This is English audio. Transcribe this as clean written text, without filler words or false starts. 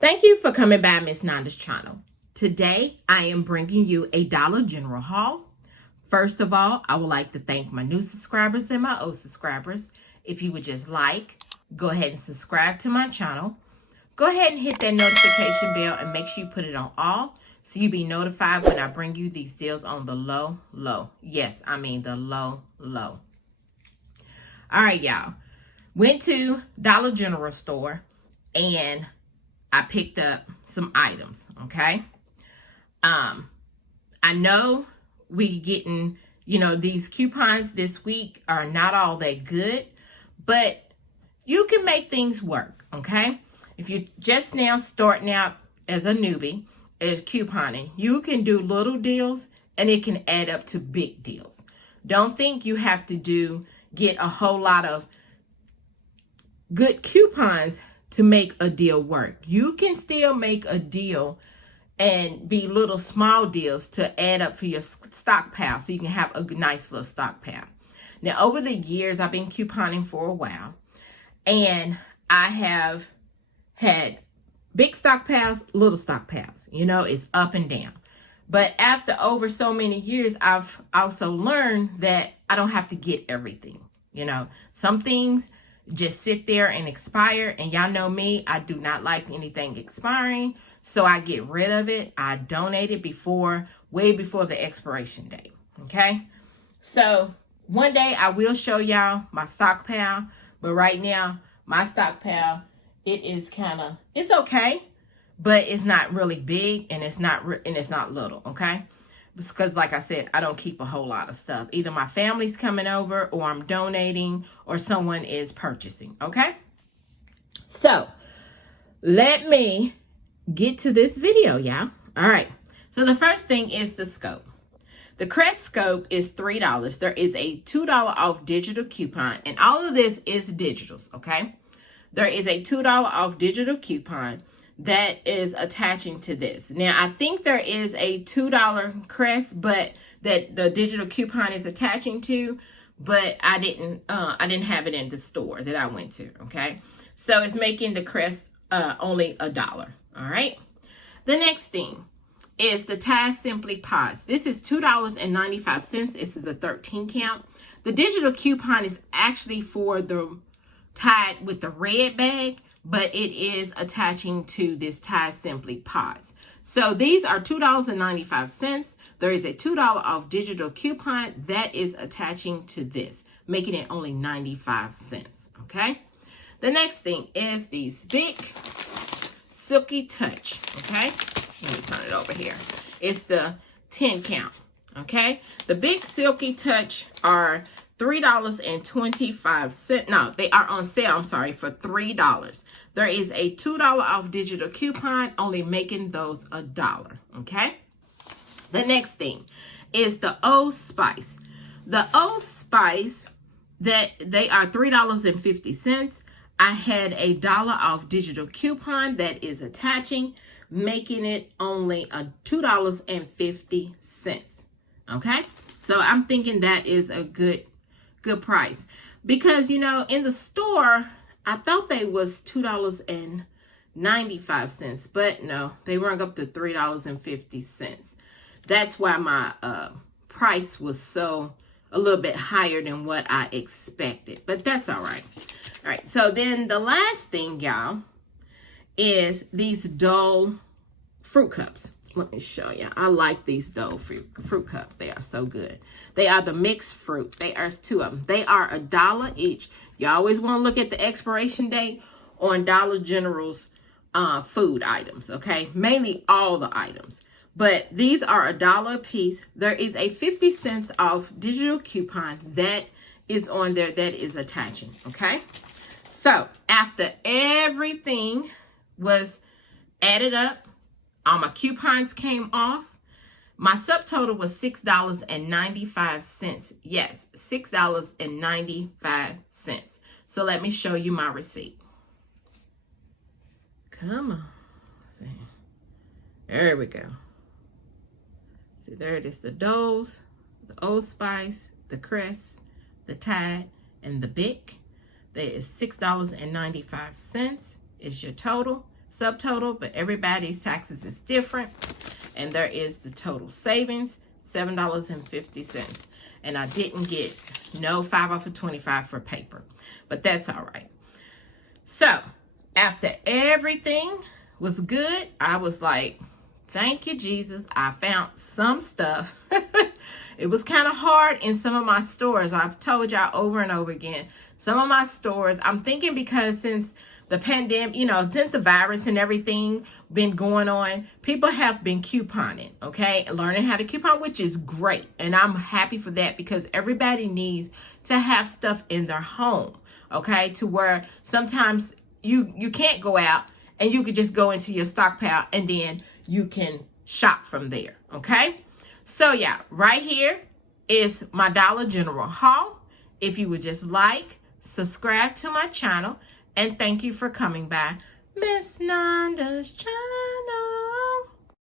Thank you for coming by Miss Nanda's channel. Today, I am bringing you a Dollar General haul. First of all, I would like to thank my new subscribers and my old subscribers. If you would just go ahead and subscribe to my channel. Go ahead and hit that notification bell and make sure you put it on all so you'll be notified when I bring you these deals on the low, low. Yes, I mean the low, low. All right, y'all. Went to Dollar General store and I picked up some items, okay? I know we getting, these coupons this week are not all that good, but you can make things work, okay? If you're just now starting out as a newbie, as couponing, you can do little deals and it can add up to big deals. Don't think you have to get a whole lot of good coupons to make a deal work. You can still make a deal and be little small deals to add up for your stockpile so you can have a nice little stockpile. Now, over the years, I've been couponing for a while, and I have had big stockpiles, little stockpiles. It's up and down. But after over so many years, I've also learned that I don't have to get everything. Some things just sit there and expire, and y'all know me, I do not like anything expiring, so I get rid of it. I donate it way before the expiration date. Okay, so one day I will show y'all my stockpile, but right now my stockpile, it's okay, but it's not really big, and it's not little. Okay, because like I said, I don't keep a whole lot of stuff. Either my family's coming over, or I'm donating, or someone is purchasing. Okay, so let me get to this video, y'all. All right, so the first thing is the scope. The Crest scope is $3. There is a $2 off digital coupon, and all of this is digitals. Okay, there is a $2 off digital coupon that is attaching to this. Now, I think there is a $2 Crest, but that the digital coupon is attaching to, but I didn't have it in the store that I went to. Okay, so it's making the Crest only $1. All right. The next thing is the Tide Simply Pods. This is $2.95. This is a 13 count. The digital coupon is actually for the Tide with the red bag, but it is attaching to this Tide Simply Pods. So these are $2.95. There is a $2 off digital coupon that is attaching to this, making it only 95 cents. Okay. The next thing is these big Silky Touch. Okay. Let me turn it over here. It's the 10 count. Okay. The big Silky Touch are $3.25. No, they are on sale, I'm sorry, for $3. There is a $2 off digital coupon, only making those $1. Okay. The next thing is the Old Spice. The Old Spice, that they are $3.50. I had a $1 off digital coupon that is attaching, making it only $2.50. Okay. So I'm thinking that is a good price, because in the store I thought they was $2.95, but no, they rung up to $3.50. That's why my price was a little bit higher than what I expected, but that's all right. All right, so then the last thing, y'all, is these Dole fruit cups. Let me show you. I like these Dole fruit cups. They are so good. They are the mixed fruit. They are 2 of them. They are $1 each. You always want to look at the expiration date on Dollar General's food items, okay? Mainly all the items. But these are $1 a piece. There is a 50 cents off digital coupon that is on there that is attaching, okay? So after everything was added up, all my coupons came off, my subtotal was $6.95. Yes, $6.95. So let me show you my receipt. Come on. See. There we go. See, there it is. The Dole's, the Old Spice, the Crest, the Tide, and the Bic. That is $6.95 is your total. subtotal, but everybody's taxes is different. And there is the total savings, $7.50. And I didn't get no 5 off of 25 for paper, but that's all right. So after everything was good, I was like, thank you, Jesus. I found some stuff. It was kind of hard in some of my stores. I've told y'all over and over again, some of my stores, I'm thinking because since the pandemic, since the virus and everything been going on, people have been couponing, okay? Learning how to coupon, which is great. And I'm happy for that because everybody needs to have stuff in their home, okay? To where sometimes you can't go out and you could just go into your stockpile and then you can shop from there, okay? So yeah, right here is my Dollar General haul. If you would just like, subscribe to my channel, and thank you for coming by Miss Nanda's channel.